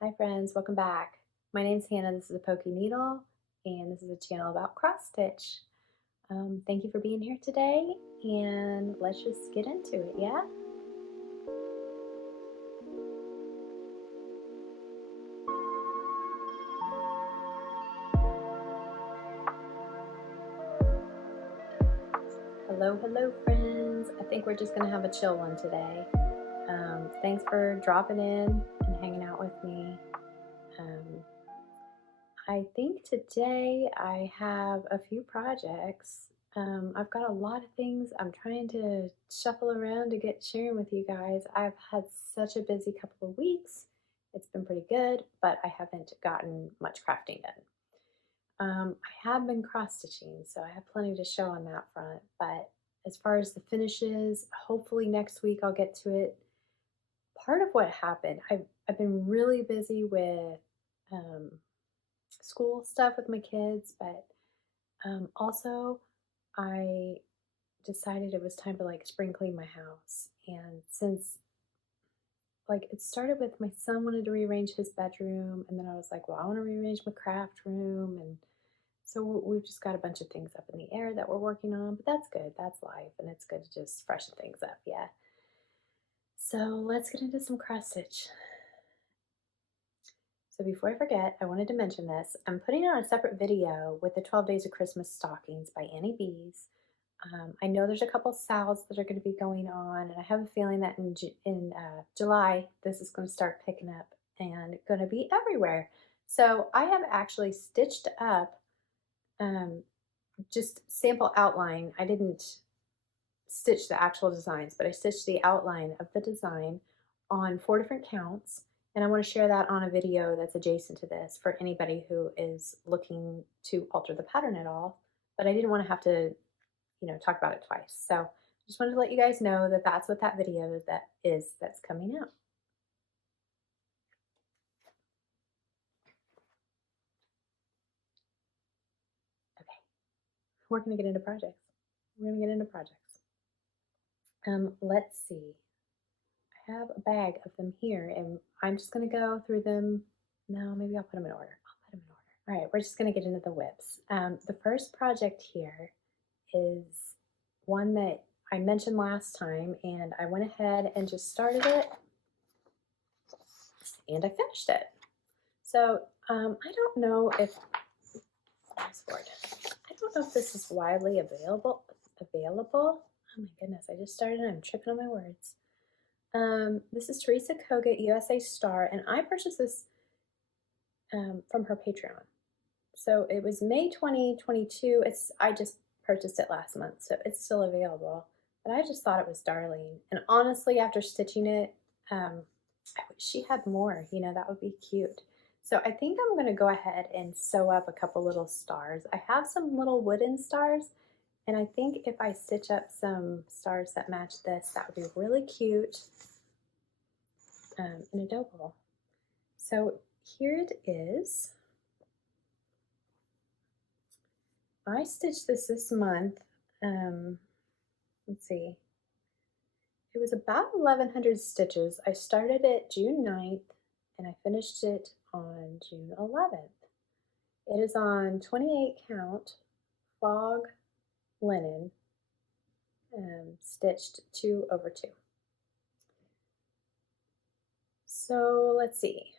Hi friends, welcome back. My name's Hannah, this is a Pokey Needle, and this is a channel about cross stitch. Thank you for being here today, and let's just get into it, yeah? Hello friends. I think we're just gonna have a chill one today. Thanks for dropping in and hanging out with me. I think today I have a few projects. I've got a lot of things I'm trying to shuffle around to get sharing with you guys. I've had such a busy couple of weeks. It's been pretty good, but I haven't gotten much crafting done. I have been cross stitching, so I have plenty to show on that front, but as far as the finishes, hopefully next week I'll get to it. Part of what happened, I've been really busy with um, school stuff with my kids, but also I decided it was time to like spring clean my house. And since like it started with my son wanted to rearrange his bedroom, and then I was like, well, I want to rearrange my craft room, and so we've just got a bunch of things up in the air that we're working on, but that's good. That's life, and it's good to just freshen things up, yeah. So let's get into some cross stitch. So before I forget, I wanted to mention this. I'm putting out a separate video with the 12 Days of Christmas Stockings by Annie Bees. I know there's a couple sales that are going to be going on, and I have a feeling that in July, this is going to start picking up and going to be everywhere. So I have actually stitched up just sample outline. I didn't stitch the actual designs, but I stitched the outline of the design on 4 different counts. And I want to share that on a video that's adjacent to this for anybody who is looking to alter the pattern at all. But I didn't want to have to, talk about it twice. So I just wanted to let you guys know that that's what that video that's coming out. Okay, we're going to get into projects. Let's see. I have a bag of them here, and I'm just going to go through them. No, maybe I'll put them in order. All right, we're just going to get into the WIPS. The first project here is one that I mentioned last time, and I went ahead and just started it, and I finished it. So I don't know if this is widely available. Oh my goodness, I just started and I'm tripping on my words. This is Teresa Kogut, USA Star, and I purchased this from her Patreon. So it was May 2022. I just purchased it last month, so it's still available. But I just thought it was darling. And honestly, after stitching it, I wish she had more. That would be cute. So I think I'm going to go ahead and sew up a couple little stars. I have some little wooden stars, and I think if I stitch up some stars that match this, that would be really cute and adorable. So here it is. I stitched this month. Let's see. It was about 1,100 stitches. I started it June 9th and I finished it on June 11th. It is on 28 count fog linen, stitched 2 over 2. So let's see.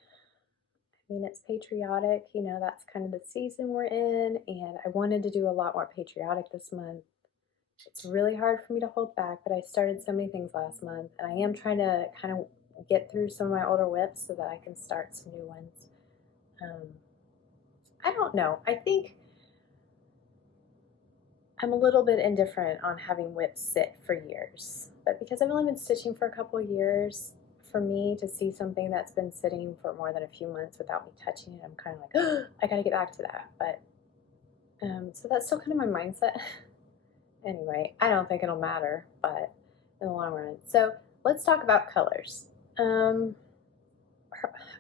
I mean, it's patriotic, that's kind of the season we're in, and I wanted to do a lot more patriotic this month. It's really hard for me to hold back, but I started so many things last month, and I am trying to kind of get through some of my older WIPs so that I can start some new ones. I don't know. I think I'm a little bit indifferent on having WIPs sit for years, but because I've only been stitching for a couple of years, for me to see something that's been sitting for more than a few months without me touching it, I'm kind of like, oh, I gotta get back to that. But so that's still kind of my mindset. Anyway, I don't think it'll matter, but in the long run. So let's talk about colors.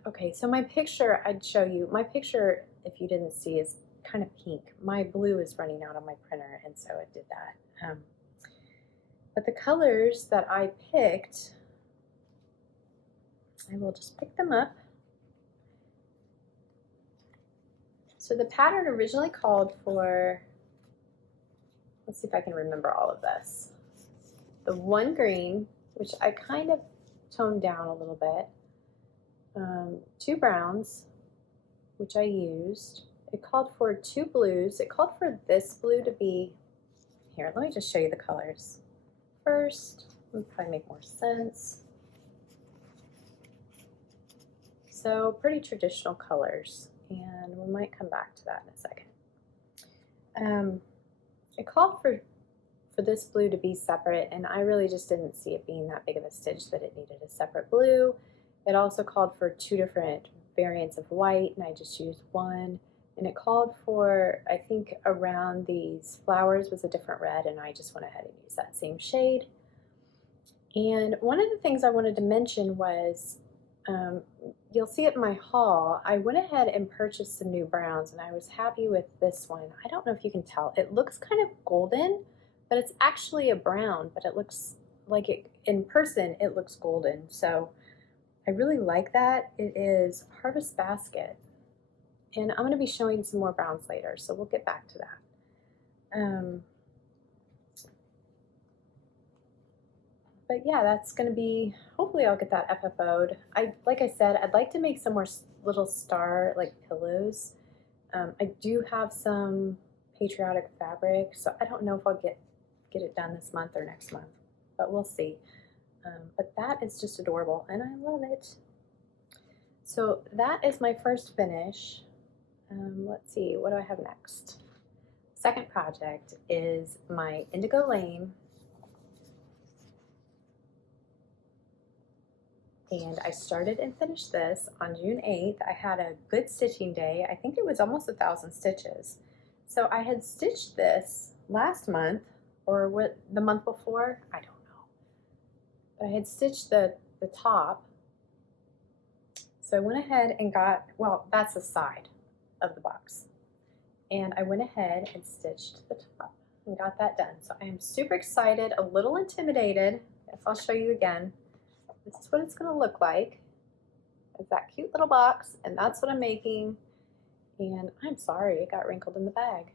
Okay, so my picture, I'd show you. My picture, if you didn't see, is kind of pink. My blue is running out on my printer, and so it did that. But the colors that I picked, I will just pick them up. So the pattern originally called for, let's see if I can remember all of this. The one green, which I kind of toned down a little bit. 2 browns, which I used. It called for 2 blues. It called for this blue to be, here, let me just show you the colors. First, would probably make more sense. So pretty traditional colors, and we might come back to that in a second. It called for this blue to be separate, and I really just didn't see it being that big of a stitch that it needed a separate blue. It also called for 2 different variants of white, and I just used one. And it called for, I think around these flowers was a different red, and I just went ahead and used that same shade. And one of the things I wanted to mention was, you'll see it in my haul, I went ahead and purchased some new browns, and I was happy with this one. I don't know if you can tell. It looks kind of golden, but it's actually a brown, but it looks like it, in person, it looks golden. So I really like that. It is Harvest Basket. And I'm going to be showing some more browns later, so we'll get back to that. But yeah, that's going to be, hopefully I'll get that FFO'd. Like I said, I'd like to make some more little star like pillows. I do have some patriotic fabric, so I don't know if I'll get it done this month or next month, but we'll see. But that is just adorable, and I love it. So that is my first finish. Let's see, what do I have next? Second project is my Indigo Lane. And I started and finished this on June 8th. I had a good stitching day. I think it was almost 1,000 stitches. So I had stitched this last month, or what, the month before, I don't know. But I had stitched the top. So I went ahead and got, well, that's the side of the box. And I went ahead and stitched the top and got that done. So I am super excited, a little intimidated. If I'll show you again. This is what it's going to look like. It's that cute little box, and that's what I'm making. And I'm sorry, it got wrinkled in the bag.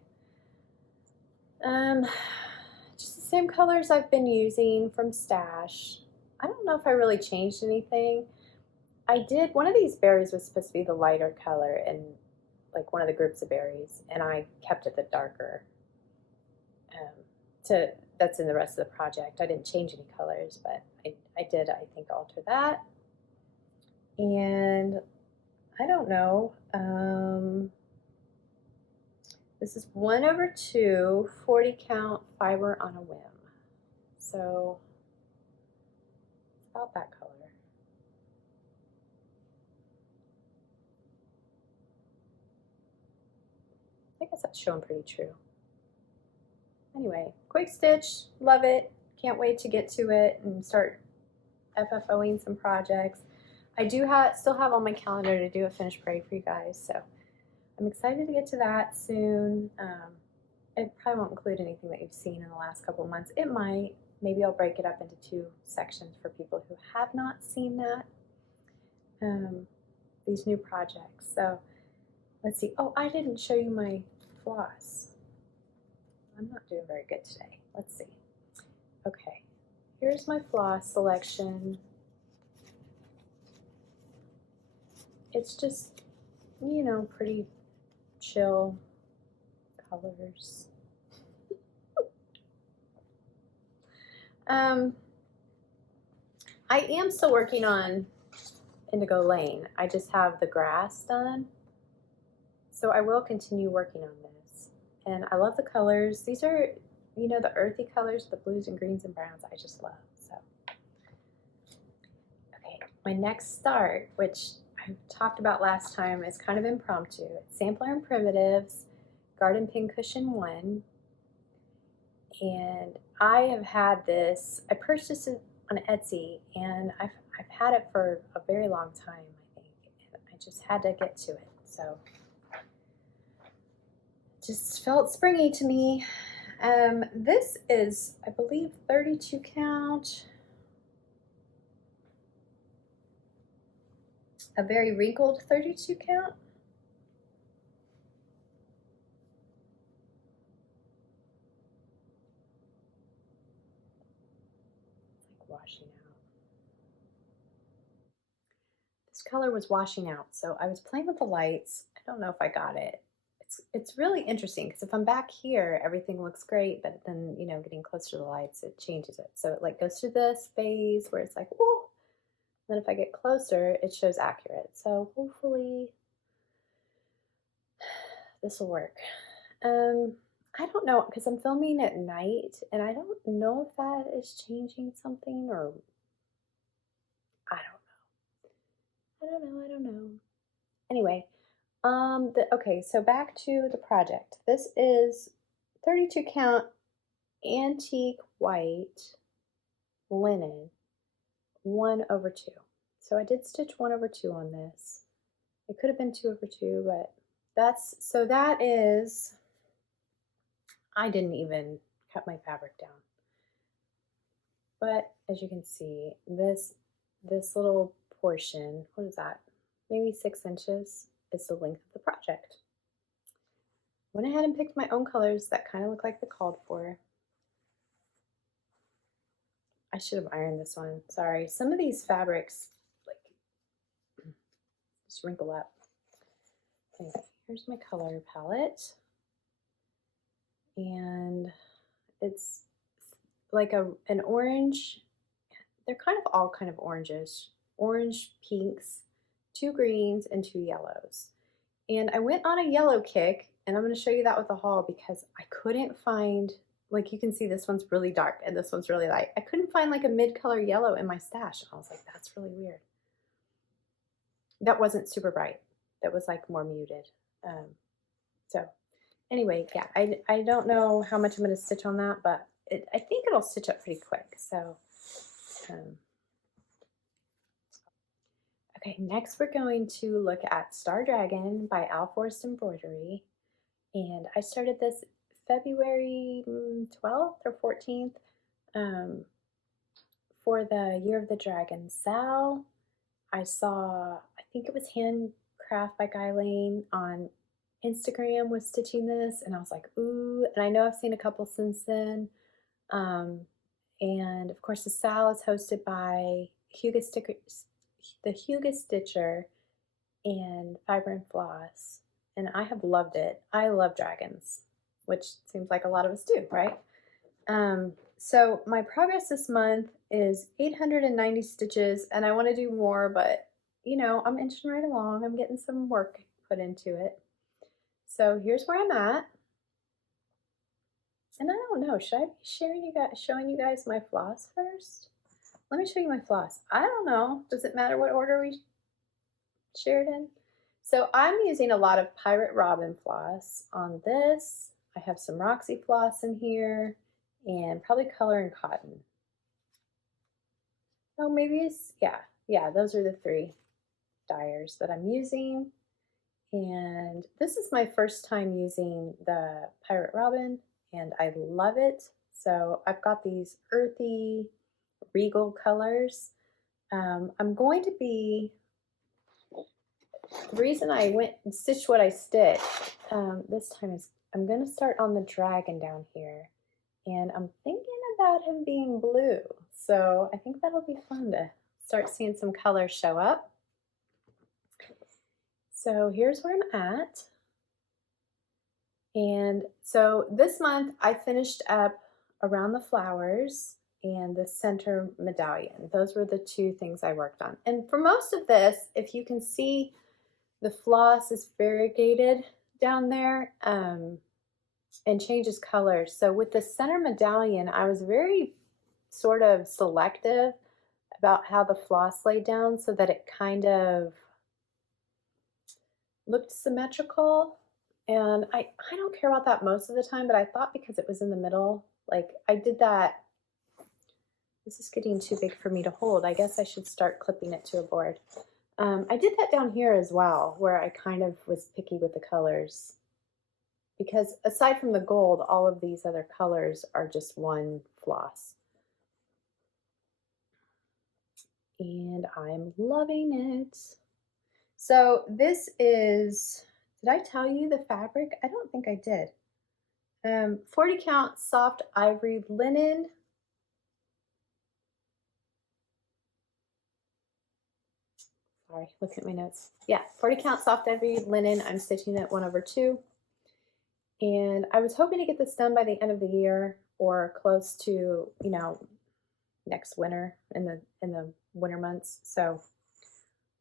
Just the same colors I've been using from Stash. I don't know if I really changed anything. I did, one of these berries was supposed to be the lighter color in like one of the groups of berries, and I kept it the darker. That's in the rest of the project. I didn't change any colors, but I did, I think, alter that. And I don't know. This is 1/2, 40 count fiber on a whim. So about that color. I guess that's showing pretty true. Anyway, quick stitch, love it. Can't wait to get to it and start FFOing some projects. I do still have on my calendar to do a finished braid for you guys, so I'm excited to get to that soon. It probably won't include anything that you've seen in the last couple of months. It might. Maybe I'll break it up into 2 sections for people who have not seen that. These new projects. So let's see. Oh, I didn't show you my floss. I'm not doing very good today. Let's see. Okay, here's my floss selection. It's just, you know, pretty chill colors. I am still working on Indigo Lane. I just have the grass done. So I will continue working on this. And I love the colors. These are, you know, the earthy colors, the blues and greens and browns I just love. So, okay, my next start, which I talked about last time, is kind of impromptu. It's Sampler and Primitives, Garden Pincushion 1. And I have had this, I purchased it on Etsy, and I've had it for a very long time, I think. And I just had to get to it. So just felt springy to me. This is, I believe, 32 count. A very wrinkled 32 count. this color was washing out. So I was playing with the lights. I don't know if I got it. It's really interesting because if I'm back here, everything looks great, but then, you know, getting close to the lights, it changes it. So it like goes through this phase where it's like, whoa. Then if I get closer, it shows accurate. So hopefully this will work. I don't know because I'm filming at night and I don't know if that is changing something or I don't know. Anyway, okay, so back to the project. This is 32 count antique white linen 1/2. So I did stitch 1/2 on this. It could have been 2/2, but that is, I didn't even cut my fabric down. But as you can see, this little portion, what is that? Maybe 6 inches is the length of the project. Went ahead and picked my own colors that kind of look like the called for. I should have ironed this one. Sorry. Some of these fabrics like just wrinkle up. Anyway, here's my color palette. And it's like an orange. They're kind of all kind of oranges. Orange, pinks, 2 greens, and 2 yellows. And I went on a yellow kick, and I'm going to show you that with the haul because I couldn't find, like you can see this one's really dark and this one's really light. I couldn't find like a mid-color yellow in my stash. And I was like, that's really weird. That wasn't super bright. That was like more muted. So anyway, yeah, I don't know how much I'm going to stitch on that, but I think it'll stitch up pretty quick. So, okay, next we're going to look at Star Dragon by Al Forrest Embroidery. And I started this February 12th or 14th for the Year of the Dragon Sal. I saw, I think it was Handcraft by Guy Lane on Instagram was stitching this, and I was like, ooh, and I know I've seen a couple since then. And of course, the Sal is hosted by the Huga Stitcher and Fiber and Floss, and I have loved it. I love dragons, which seems like a lot of us do, right? So my progress this month is 890 stitches, and I want to do more, but you know, I'm inching right along. I'm getting some work put into it. So here's where I'm at. And I don't know, should I be showing you guys my floss first? Let me show you my floss. I don't know. Does it matter what order we share it in? So I'm using a lot of Pirate Robin floss on this. I have some Roxy floss in here and probably Color and Cotton. Oh, maybe it's, yeah, those are the 3 dyers that I'm using. And this is my first time using the Pirate Robin, and I love it. So I've got these earthy regal colors. I'm going to be, the reason I went and stitched what I stitched this time is I'm going to start on the dragon down here, and I'm thinking about him being blue. So I think that'll be fun to start seeing some colors show up. So here's where I'm at. And so this month I finished up around the flowers and the center medallion. Those were the 2 things I worked on. And for most of this, if you can see, the floss is variegated down there and changes color. So with the center medallion, I was very sort of selective about how the floss laid down so that it kind of looked symmetrical. And I don't care about that most of the time, but I thought because it was in the middle, like I did that. This is getting too big for me to hold. I guess I should start clipping it to a board. I did that down here as well, where I kind of was picky with the colors. Because aside from the gold, all of these other colors are just one floss. And I'm loving it. So this is, did I tell you the fabric? I don't think I did. 40 count soft ivory linen. Sorry, looking at my notes. Yeah, 40 count soft heavy linen. I'm stitching it 1/2. And I was hoping to get this done by the end of the year or close to, you know, next winter in the winter months. So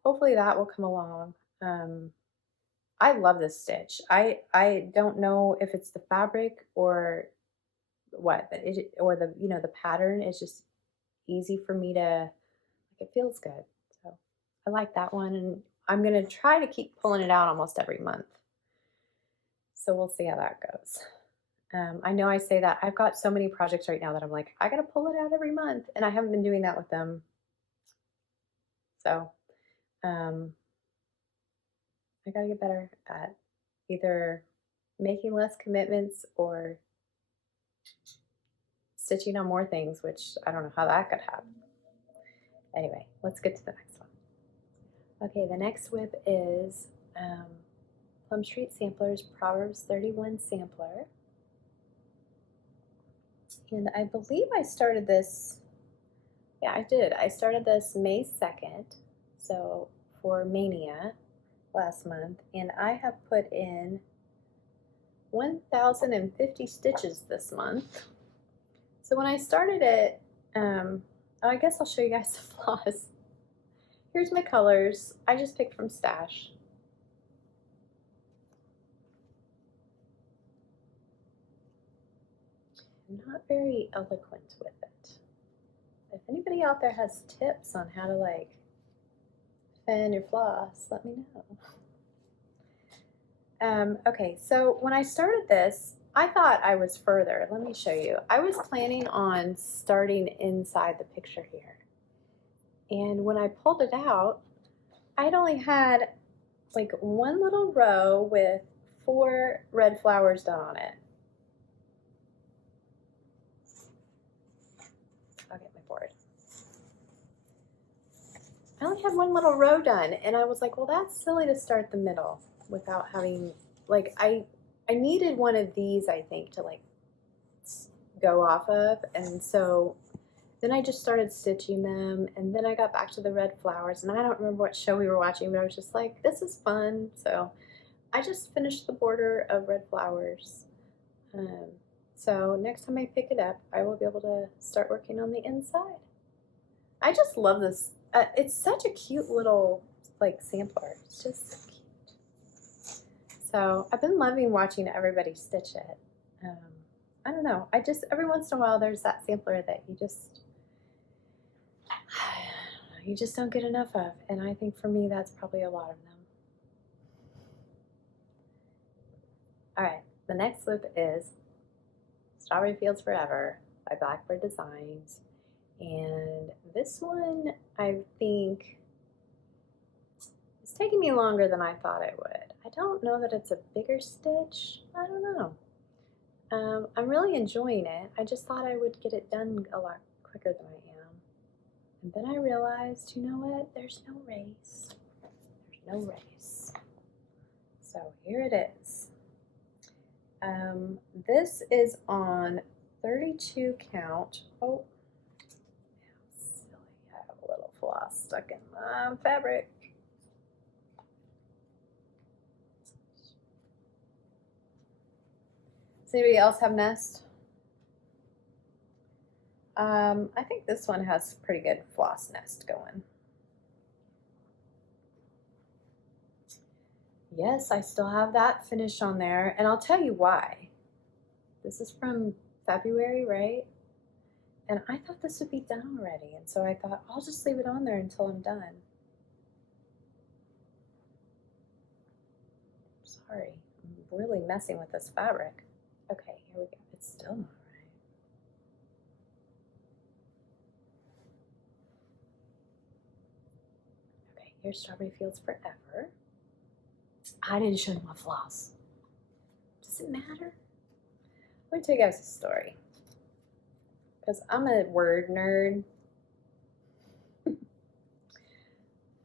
hopefully that will come along. I love this stitch. I don't know if it's the fabric or what, but or the, you know, the pattern is just easy for me to, like, it feels good. So I like that one, and I'm going to try to keep pulling it out almost every month. So we'll see how that goes. I know I say that. I've got so many projects right now that I'm like, I got to pull it out every month, and I haven't been doing that with them. So I got to get better at either making less commitments or stitching on more things, which I don't know how that could happen. Anyway, let's get to the next one. Okay, the next WIP is Plum Street Samplers Proverbs 31 Sampler. And I believe I started this, yeah, I did. I started this May 2nd, so for Mania last month, and I have put in 1,050 stitches this month. So when I started it, I guess I'll show you guys the floss. Here's my colors. I just picked from Stash. I'm not very eloquent with it. If anybody out there has tips on how to, like, fan your floss, let me know. Okay, so when I started this, I thought I was further. Let me show you. I was planning on starting inside the picture here. And when I pulled it out, I'd only had like one little row with 4 red flowers done on it. I'll get my board. I only had one little row done, and I was like, well, that's silly to start the middle without having, like, I needed one of these, I think, to like go off of. And so then I just started stitching them, and then I got back to the red flowers, and I don't remember what show we were watching, but I was just like, this is fun. So I just finished the border of red flowers. So next time I pick it up, I will be able to start working on the inside. I just love this. It's such a cute little, like, sampler. It's just so cute. So I've been loving watching everybody stitch it. I don't know. Every once in a while there's that sampler that you just don't get enough of. And I think for me that's probably a lot of them. All right, the next WIP is Strawberry Fields Forever by Blackbird Designs. And this one, I think, it's taking me longer than I thought it would. I don't know that it's a bigger stitch. I don't know. I'm really enjoying it. I just thought I would get it done a lot quicker than I am. And then I realized, you know what? There's no race. There's no race. So here it is. This is on 32 count. Oh, how silly. I have a little floss stuck in my fabric. Does anybody else have Nest? I think this one has pretty good floss nest going. Yes, I still have that finish on there, and I'll tell you why. This is from February, right? And I thought this would be done already, and so I thought I'll just leave it on there until I'm done. Sorry, I'm really messing with this fabric. Okay, here we go. It's still not right. Okay, here's Strawberry Fields Forever. I didn't show you my floss. Does it matter? Let me tell you guys a story. Because I'm a word nerd.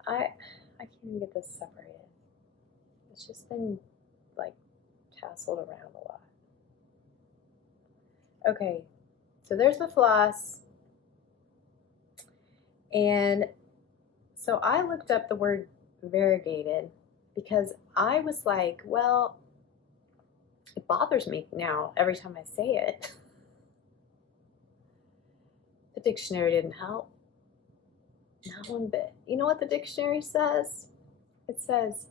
I can't even get this separated. It's just been like tasseled around a lot. Okay, so there's my floss. And so I looked up the word variegated because I was like, well, it bothers me now every time I say it. The dictionary didn't help. Not one bit. You know what the dictionary says? It says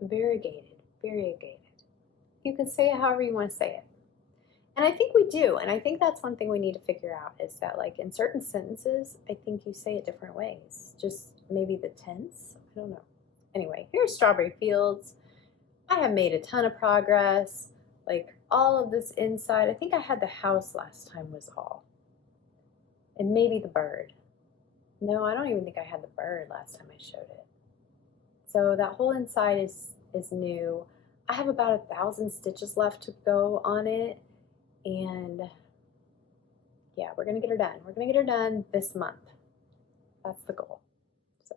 variegated, variegated. You can say it however you want to say it. And I think we do. And I think that's one thing we need to figure out is that, like, in certain sentences, I think you say it different ways. Just maybe the tense. I don't know. Anyway, here's Strawberry Fields. I have made a ton of progress. Like, all of this inside. I think I had the house last time was all. And maybe the bird. No, I don't even think I had the bird last time I showed it. So that whole inside is new. I have about 1,000 stitches left to go on it. And yeah, we're gonna get her done. We're gonna get her done this month. That's the goal. So,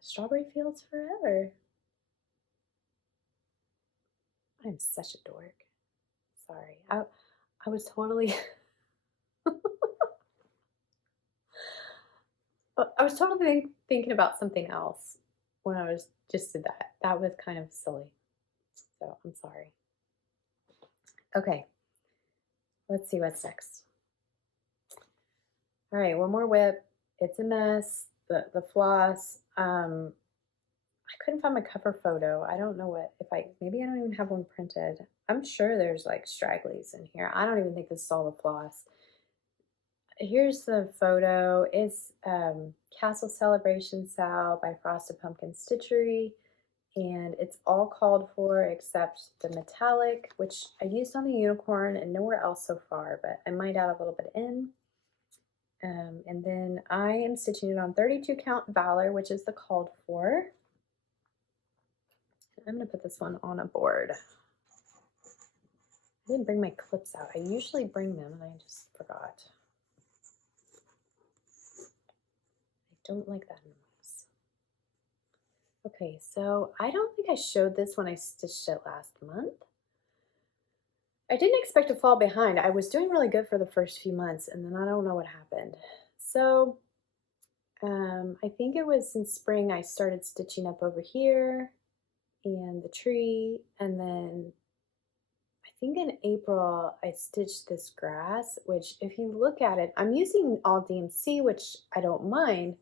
Strawberry Fields forever. I'm such a dork. Sorry. I was totally I was totally thinking about something else when I was just did that. That was kind of silly. So I'm sorry. Okay. Let's see what's next. All right, one more whip. It's a mess. The floss. I couldn't find my cover photo. I don't know maybe I don't even have one printed. I'm sure there's like stragglies in here. I don't even think this is all the floss. Here's the photo. It's Castle Celebration Sal by Frosted Pumpkin Stitchery. And it's all called for except the metallic, which I used on the unicorn and nowhere else so far, but I might add a little bit in. And then I am stitching it on 32 count Valor, which is the called for. I'm going to put this one on a board. I didn't bring my clips out. I usually bring them and I just forgot. I don't like that noise. Okay, so I don't think I showed this when I stitched it last month. I didn't expect to fall behind. I was doing really good for the first few months and then I don't know what happened. So I think it was in spring I started stitching up over here and the tree, and then I think in April I stitched this grass, which if you look at it, I'm using all DMC, which I don't mind,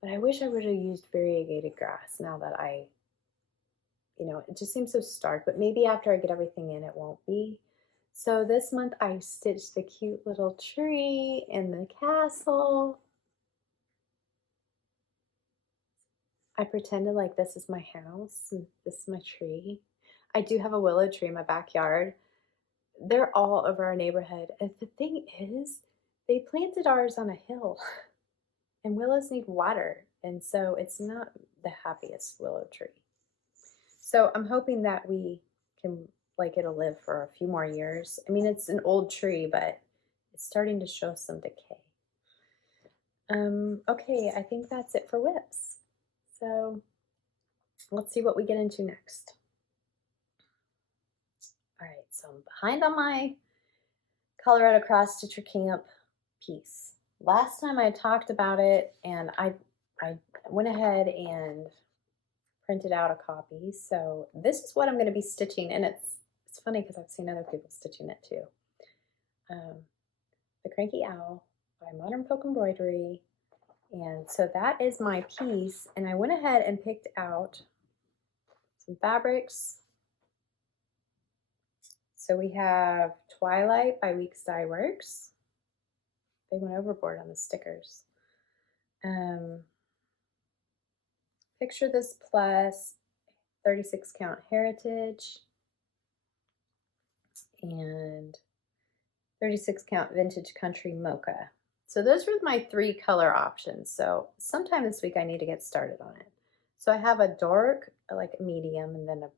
but I wish I would have used variegated grass now that it just seems so stark, but maybe after I get everything in it won't be. So this month I stitched the cute little tree and the castle. I pretended like this is my house and this is my tree. I do have a willow tree in my backyard. They're all over our neighborhood. And the thing is, they planted ours on a hill and willows need water. And so it's not the happiest willow tree. So I'm hoping that we can, it'll live for a few more years. I mean, it's an old tree, but it's starting to show some decay. Okay, I think that's it for WIPS. So let's see what we get into next. All right, so I'm behind on my Colorado Cross Stitcher Camp piece. Last time I talked about it and I went ahead and printed out a copy. So this is what I'm going to be stitching, and it's funny because I've seen other people stitching it too. The Cranky Owl by Modern Folk Embroidery. And so that is my piece, and I went ahead and picked out some fabrics. So we have Twilight by Weeks Dye Works. They went overboard on the stickers. Picture This Plus, 36 count Heritage, and 36 count Vintage Country Mocha. So those were my 3 color options. So sometime this week I need to get started on it. So I have a dark, like a medium, and then a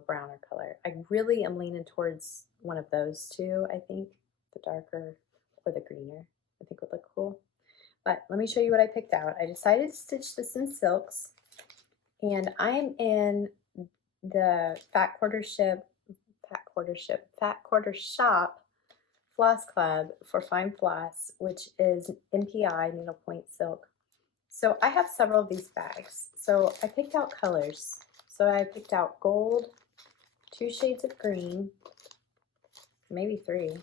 browner color. I really am leaning towards one of those two, I think. The darker or the greener, I think would look cool. But let me show you what I picked out. I decided to stitch this in silks, and I'm in the Fat Quarter Shop Floss Club for Fine Floss, which is MPI needlepoint silk. So I have several of these bags. So I picked out colors. So I picked out gold, 2 shades of green, maybe 3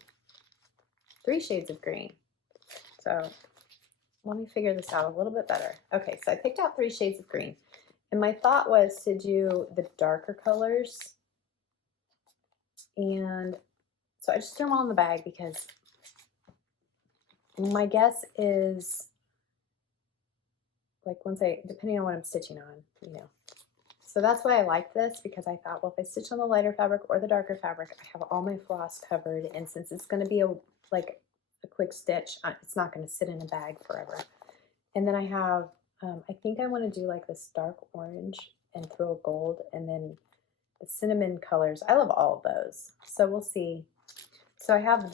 shades of green. So let me figure this out a little bit better. Okay, so I picked out 3 shades of green. And my thought was to do the darker colors. And so I just threw them all in the bag because my guess is, like, depending on what I'm stitching on, you know. So that's why I like this, because I thought, well, if I stitch on the lighter fabric or the darker fabric, I have all my floss covered. And since it's going to be like a quick stitch, it's not going to sit in a bag forever. And then I have, I think I want to do like this dark orange and throw a gold, and then the cinnamon colors. I love all of those. So we'll see. So I have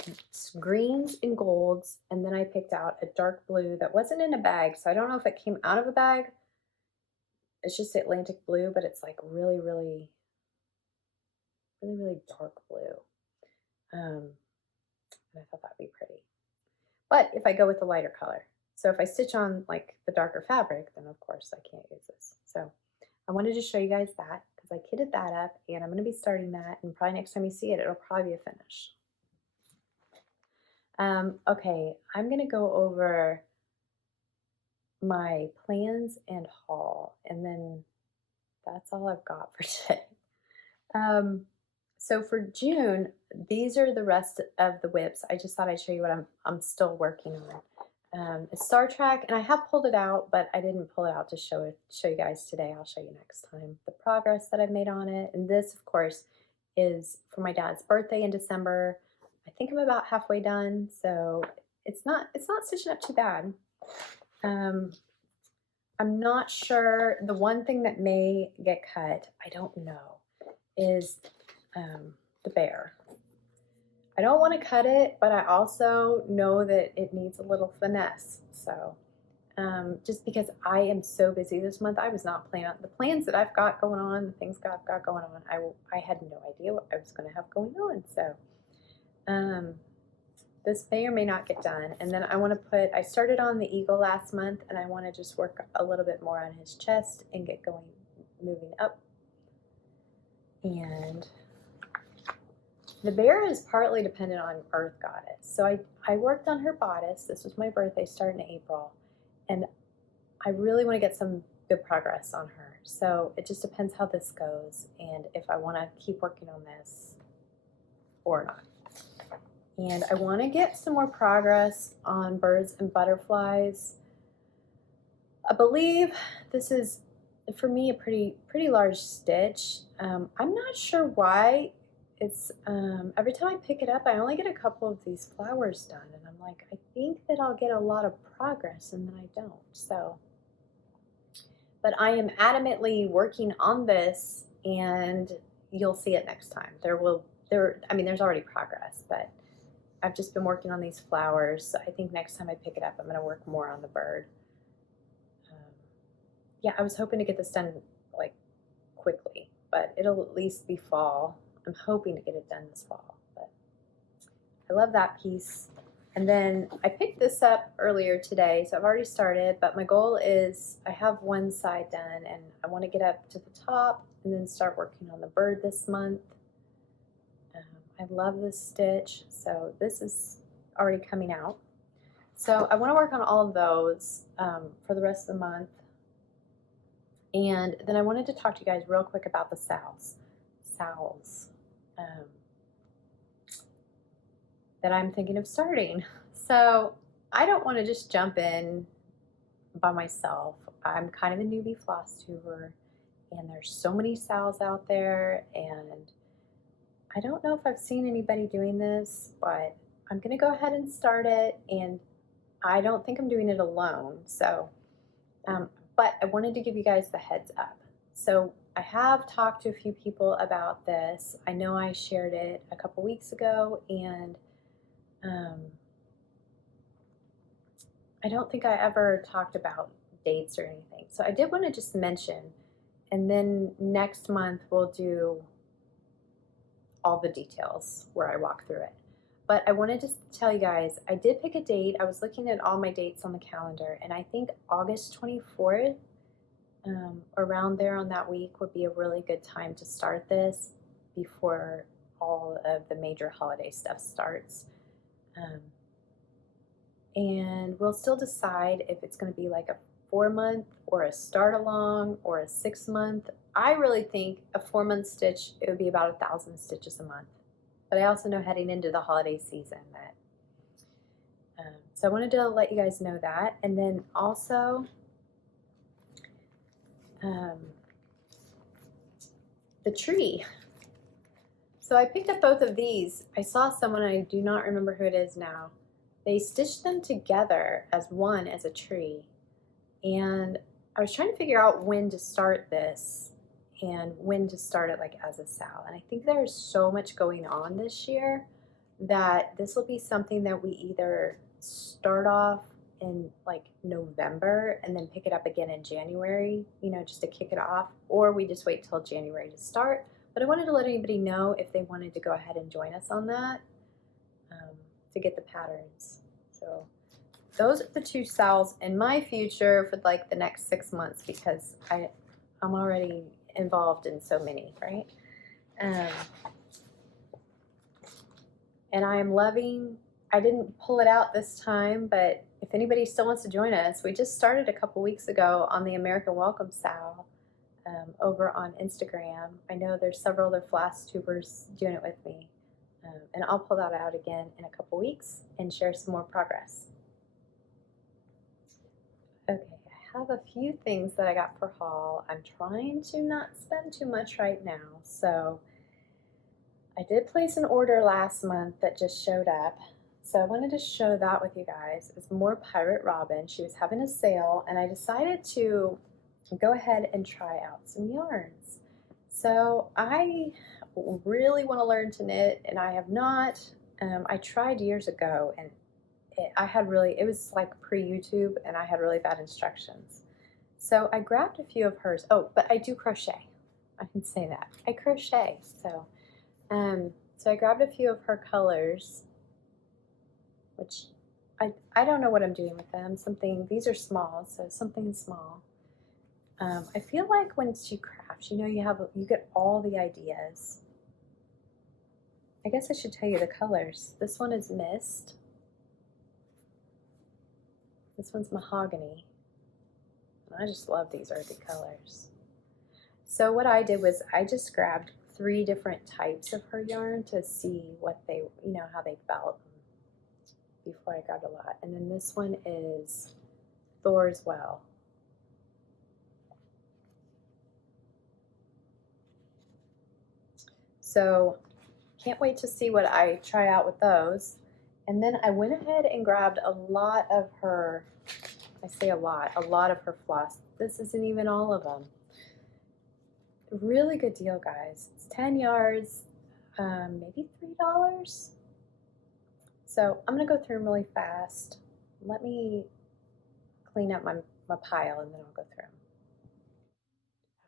greens and golds, and then I picked out a dark blue that wasn't in a bag. So I don't know if it came out of a bag. It's just Atlantic blue, but it's like really, really, really, really dark blue. And I thought that'd be pretty. But if I go with the lighter color, so if I stitch on like the darker fabric, then of course I can't use this. So I wanted to show you guys that because I kitted that up, and I'm going to be starting that, and probably next time you see it, it'll probably be a finish. Okay, I'm going to go over my plans and haul, and then that's all I've got for today. So for June, these are the rest of the WIPs. I just thought I'd show you what I'm still working on. It's Star Trek, and I have pulled it out, but I didn't pull it out to show you guys today. I'll show you next time the progress that I've made on it. And this, of course, is for my dad's birthday in December. I think I'm about halfway done, so it's not stitching up too bad. I'm not sure. The one thing that may get cut, I don't know, is the bear. I don't want to cut it, but I also know that it needs a little finesse. So just because I am so busy this month, I was not planning on the plans that I've got going on, the things I've got going on. I had no idea what I was going to have going on. So this may or may not get done. And then I started on the eagle last month, and I want to just work a little bit more on his chest and get going, moving up. And the bear is partly dependent on Earth Goddess. So I worked on her bodice. This was my birthday, starting in April. And I really want to get some good progress on her. So it just depends how this goes and if I want to keep working on this or not. And I want to get some more progress on birds and butterflies. I believe this is, for me, a pretty large stitch. I'm not sure why. It's every time I pick it up, I only get a couple of these flowers done, and I'm like, I think that I'll get a lot of progress, and then I don't. So, but I am adamantly working on this, and you'll see it next time. I mean, there's already progress, but I've just been working on these flowers. I think next time I pick it up, I'm going to work more on the bird. Yeah, I was hoping to get this done like quickly, but it'll at least be fall. I'm hoping to get it done this fall, but I love that piece. And then I picked this up earlier today, so I've already started, but my goal is I have one side done, and I want to get up to the top and then start working on the bird this month. I love this stitch, so this is already coming out. So I want to work on all of those for the rest of the month. And then I wanted to talk to you guys real quick about the sowls that I'm thinking of starting. So I don't want to just jump in by myself. I'm kind of a newbie floss tuber, and there's so many sowls out there, and I don't know if I've seen anybody doing this, but I'm going to go ahead and start it, and I don't think I'm doing it alone. So, but I wanted to give you guys the heads up. So I have talked to a few people about this. I know I shared it a couple weeks ago, and I don't think I ever talked about dates or anything. So I did want to just mention, and then next month we'll do all the details where I walk through it. But I wanted to tell you guys, I did pick a date. I was looking at all my dates on the calendar, and I think August 24th, around there on that week, would be a really good time to start this before all of the major holiday stuff starts. And we'll still decide if it's going to be like a 4-month or a start along or a 6-month. I really think a 4-month stitch, it would be about 1,000 stitches a month. But I also know heading into the holiday season that, so I wanted to let you guys know that. And then also, the tree. So I picked up both of these. I saw someone, I do not remember who it is now. They stitched them together as one as a tree. And I was trying to figure out when to start this and when to start it like as a sal. And I think there's so much going on this year that this will be something that we either start off in like November and then pick it up again in January, you know, just to kick it off, or we just wait till January to start. But I wanted to let anybody know if they wanted to go ahead and join us on that, to get the patterns. So those are the 2 sals in my future for like the next 6 months, because I'm already involved in so many, right? And I am loving, I didn't pull it out this time, but if anybody still wants to join us, we just started a couple weeks ago on the American Welcome Sal over on Instagram. I know there's several other Flosstubers doing it with me. And I'll pull that out again in a couple weeks and share some more progress. Okay, I have a few things that I got for haul. I'm trying to not spend too much right now. So I did place an order last month that just showed up. So I wanted to show that with you guys. It's more Pirate Robin. She was having a sale, and I decided to go ahead and try out some yarns. So I really want to learn to knit, and I have not. I tried years ago, and it was like pre-YouTube, and I had really bad instructions. So I grabbed a few of hers. Oh, but I do crochet. I can say that. I crochet. So I grabbed a few of her colors, which I don't know what I'm doing with them. These are small, so something small. I feel like when she crafts, you know, you get all the ideas. I guess I should tell you the colors. This one is Mist. This one's Mahogany. I just love these earthy colors. So what I did was I just grabbed 3 different types of her yarn to see what they, you know, how they felt before I grabbed a lot. And then this one is Thor's Well. So can't wait to see what I try out with those. And then I went ahead and grabbed a lot of her, I say a lot of her floss. This isn't even all of them. Really good deal, guys. It's 10 yards, maybe $3. So I'm gonna go through them really fast. Let me clean up my pile and then I'll go through them.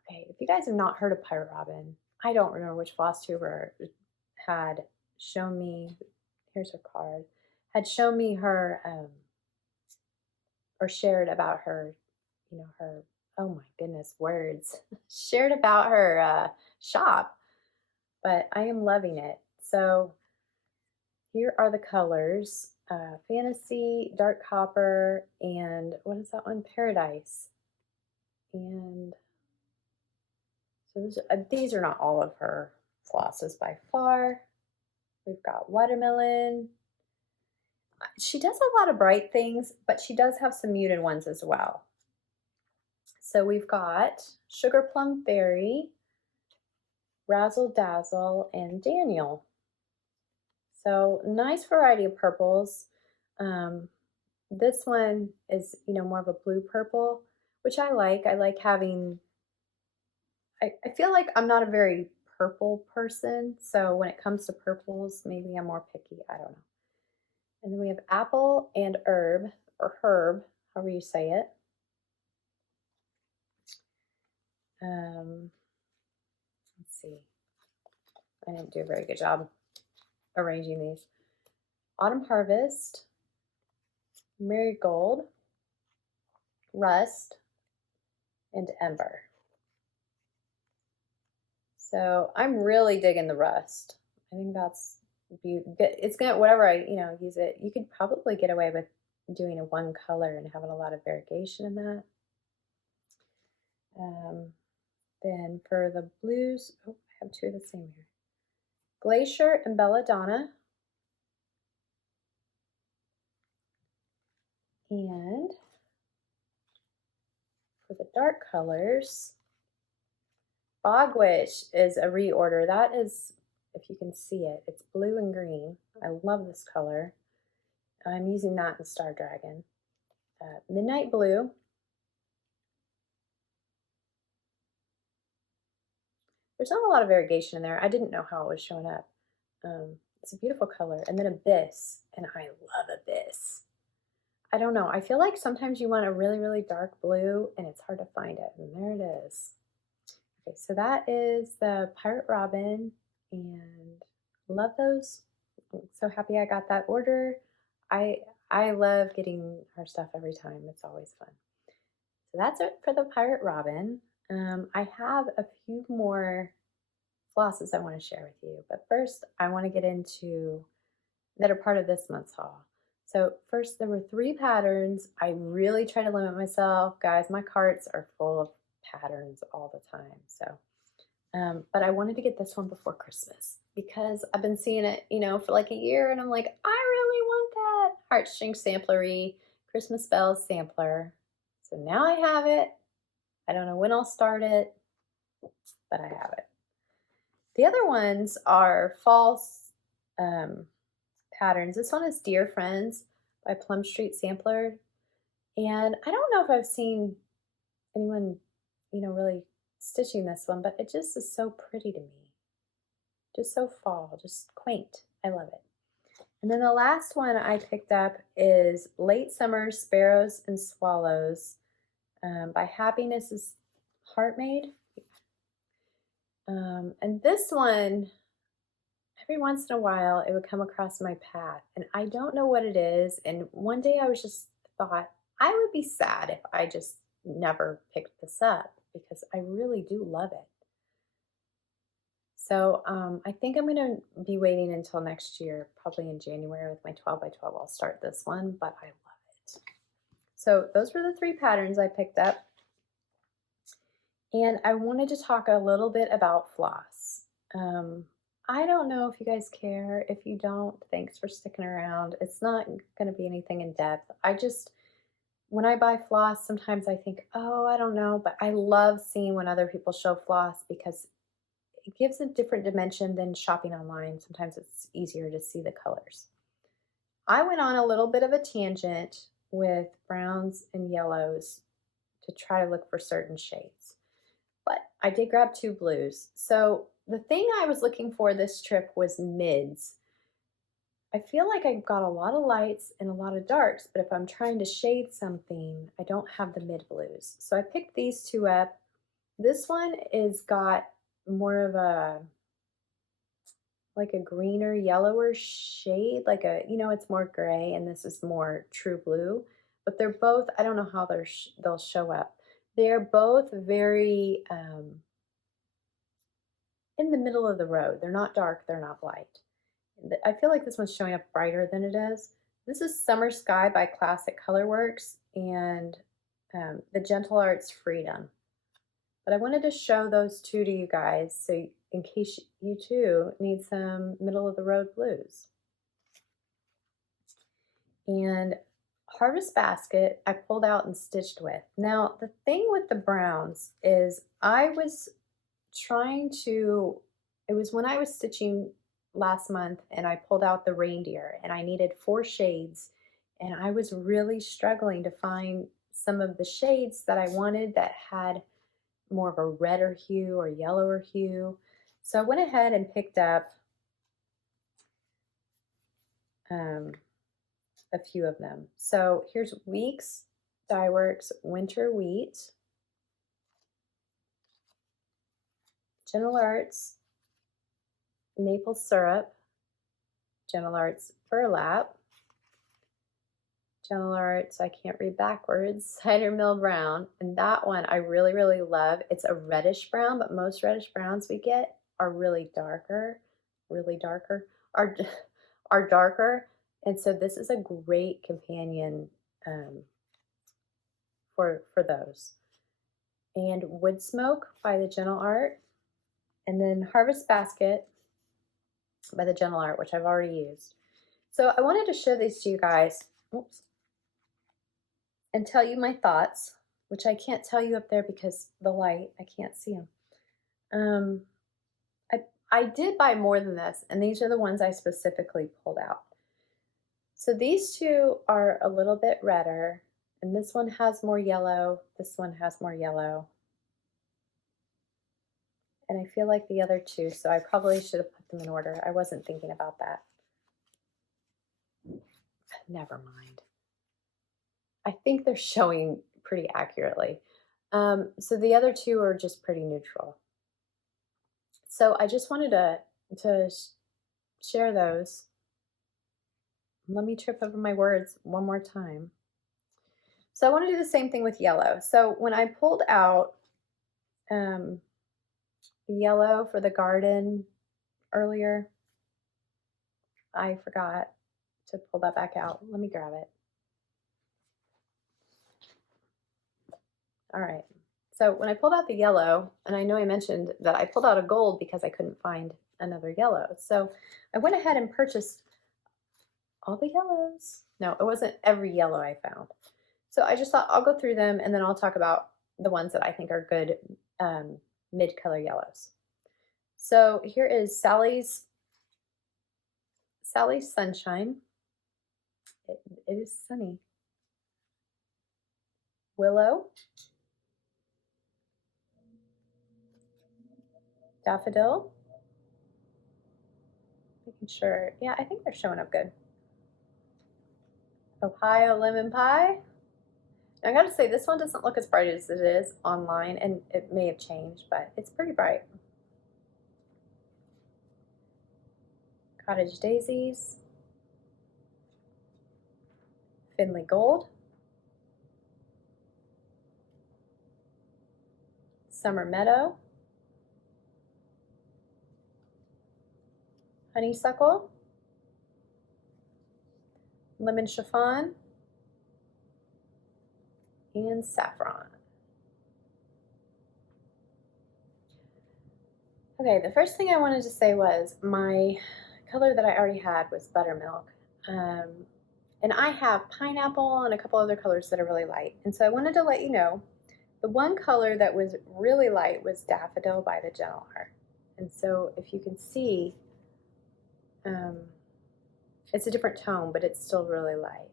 Okay, if you guys have not heard of Pirate Robin, I don't remember which Flosstuber had shown me, here's her card, had shown me her, or shared about her, you know, her, oh my goodness, words, shared about her shop, but I am loving it. So here are the colors, Fantasy, Dark Copper, and what is that one? Paradise. And so these are not all of her flosses by far. We've got Watermelon. She does a lot of bright things, but she does have some muted ones as well. So we've got Sugar Plum Fairy, Razzle Dazzle, and Daniel. So nice variety of purples. This one is, you know, more of a blue purple, which I like. I like having, I feel like I'm not a very purple person, so when it comes to purples, maybe I'm more picky, I don't know. And then we have Apple and Herb, or Herb, however you say it. Let's see. I didn't do a very good job arranging these. Autumn Harvest, Marigold, Rust, and Ember. So I'm really digging the Rust. I think that's it's gonna, whatever I use it. You could probably get away with doing a one color and having a lot of variegation in that. Then for the blues, oh, I have two of the same here. Glacier and Belladonna. And for the dark colors, Bogwitch is a reorder. That is, if you can see it, it's blue and green. I love this color. I'm using that in Star Dragon. Midnight Blue. There's not a lot of variegation in there. I didn't know how it was showing up. It's a beautiful color. And then Abyss, and I love Abyss. I don't know. I feel like sometimes you want a really, really dark blue and it's hard to find it. And there it is. Okay, so that is the Pirate Robin, and love those. I'm so happy I got that order. I love getting her stuff every time. It's always fun. So that's it for the Pirate Robin. I have a few more flosses I want to share with you, but first I want to get into that are part of this month's haul. So first, there were 3 patterns. I really try to limit myself. Guys, my carts are full of patterns all the time. So, but I wanted to get this one before Christmas because I've been seeing it, for like a year, and I'm like, I really want that heartstring samplery Christmas bells sampler. So now I have it. I don't know when I'll start it, but I have it. The other ones are false patterns. This one is Dear Friends by Plum Street Sampler. And I don't know if I've seen anyone, really stitching this one, but it just is so pretty to me. Just so fall, just quaint. I love it. And then the last one I picked up is Late Summer Sparrows and Swallows by Happiness is Heartmade. And this one, every once in a while, it would come across my path, and I don't know what it is. And one day I was just thought, I would be sad if I just never picked this up because I really do love it. So I think I'm going to be waiting until next year, probably in January with my 12 by 12. I'll start this one, but I love it. So those were the 3 patterns I picked up. And I wanted to talk a little bit about floss. I don't know if you guys care. If you don't, thanks for sticking around. It's not going to be anything in depth. When I buy floss, sometimes I think, oh, I don't know, but I love seeing when other people show floss because it gives a different dimension than shopping online. Sometimes it's easier to see the colors. I went on a little bit of a tangent with browns and yellows to try to look for certain shades. But I did grab 2 blues. So the thing I was looking for this trip was mids. I feel like I got a lot of lights and a lot of darks, but if I'm trying to shade something, I don't have the mid blues. So I picked these 2 up. This one is got more of a greener, yellower shade, it's more gray, and this is more true blue. But they're both, I don't know how they'll show up. They're both very in the middle of the road. They're not dark, they're not light. I feel like this one's showing up brighter than it is. This is Summer Sky by Classic Colorworks and the Gentle Arts Freedom. But I wanted to show those 2 to you guys, so in case you too need some middle of the road blues. And Harvest Basket I pulled out and stitched with. Now the thing with the browns is I was trying to, it was when I was stitching last month and I pulled out the reindeer and I needed 4 shades, and I was really struggling to find some of the shades that I wanted that had more of a redder hue or yellower hue. So I went ahead and picked up a few of them. So here's Weeks Dye Works Winter Wheat, Gentle Arts Maple Syrup, Gentle Arts Burlap, Gentle Arts, I can't read backwards, Cider Mill Brown, and that one I really, really love. It's a reddish brown, but most reddish browns we get are really darker, are, are darker, and so this is a great companion for those. And Wood Smoke by the Gentle Art, and then Harvest Basket by the Gentle Art, which I've already used. So I wanted to show these to you guys. Oops. And tell you my thoughts, which I can't tell you up there because the light, I can't see them. I did buy more than this, and these are the ones I specifically pulled out. So these two are a little bit redder, and this one has more yellow, this one has more yellow. And I feel like the other two, so I probably should have put them in order. I wasn't thinking about that. Never mind. I think they're showing pretty accurately. So the other two are just pretty neutral. So I just wanted to share those. Let me trip over my words one more time. So I want to do the same thing with yellow. So when I pulled out the yellow for the garden earlier, I forgot to pull that back out. Let me grab it. All right, so when I pulled out the yellow, and I know I mentioned that I pulled out a gold because I couldn't find another yellow. So I went ahead and purchased all the yellows. No, it wasn't every yellow I found. So I just thought I'll go through them and then I'll talk about the ones that I think are good mid-color yellows. So here is Sally's Sunshine. It is sunny. Willow. Daffodil. Making sure, yeah, I think they're showing up good. Ohio Lemon Pie. Now I gotta say, this one doesn't look as bright as it is online, and it may have changed, but it's pretty bright. Cottage Daisies. Finley Gold. Summer Meadow. Honeysuckle. Lemon Chiffon. And Saffron. Okay, the first thing I wanted to say was my color that I already had was Buttermilk. And I have pineapple and a couple other colors that are really light. And so I wanted to let you know, the one color that was really light was Daffodil by the Gentle Art. And so if you can see, it's a different tone, but it's still really light.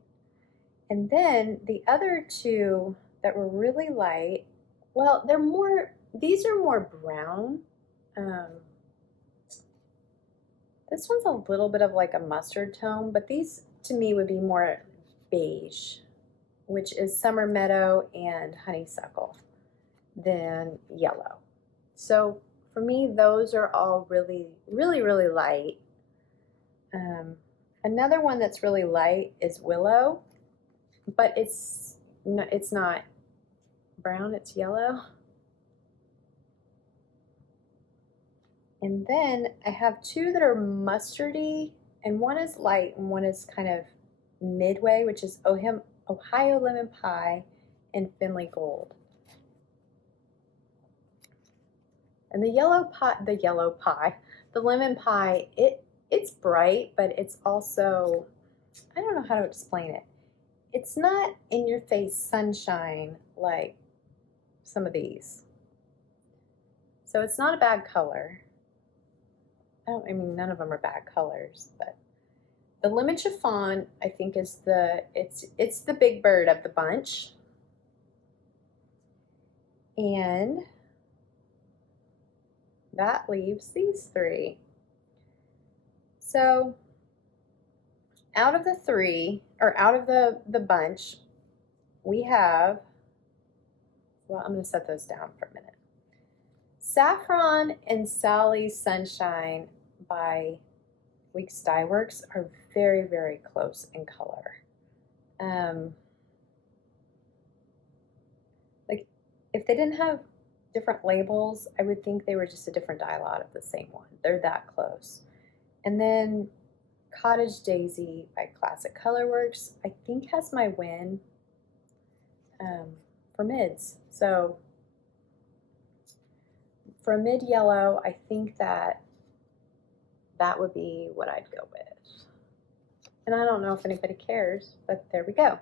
And then the other two that were really light, well, these are more brown. This one's a little bit of like a mustard tone, but these to me would be more beige, which is Summer Meadow and Honeysuckle, than yellow. So for me, those are all really, really, really light. Another one that's really light is Willow, but it's not brown, it's yellow. And then I have two that are mustardy, and one is light and one is kind of midway, which is Ohio Lemon Pie and Finley Gold. And the lemon pie, it's bright, but it's also, I don't know how to explain it. It's not in your face sunshine like some of these. So it's not a bad color. I mean, none of them are bad colors, but the Lemon Chiffon, I think, is it's the big bird of the bunch. And that leaves these three. So out of the three, or out of the bunch, we have, well, I'm going to set those down for a minute. Saffron and Sally's Sunshine by WIPS dye works are very, very close in color. Like, if they didn't have different labels, I would think they were just a different dye lot of the same one. They're that close. And then Cottage Daisy by Classic Colorworks, I think has my win for mids. So for a mid yellow, I think that would be what I'd go with. And I don't know if anybody cares, but there we go.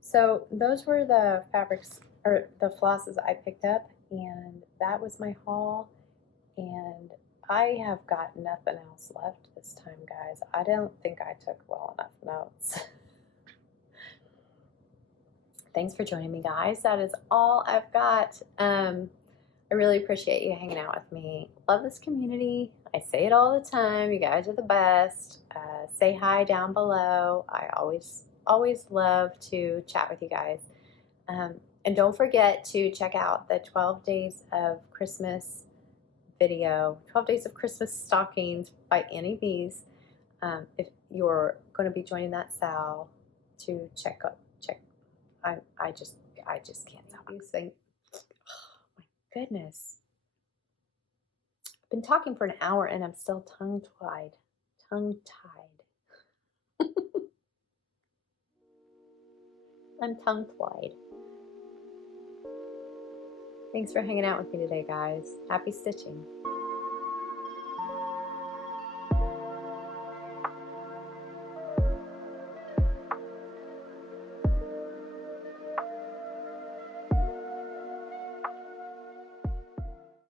So those were the fabrics, or the flosses I picked up, and that was my haul. And I have got nothing else left this time, guys. I don't think I took well enough notes. Thanks for joining me, guys. That is all I've got. I really appreciate you hanging out with me. Love this community. I say it all the time. You guys are the best. Say hi down below. I always love to chat with you guys. And don't forget to check out the 12 Days of Christmas video, 12 Days of Christmas Stockings by Annie B's. If you're going to be joining that sale, to check. I just can't stop saying. Oh my goodness. I've been talking for an hour and I'm still tongue-tied. I'm tongue-tied. Thanks for hanging out with me today, guys. Happy stitching.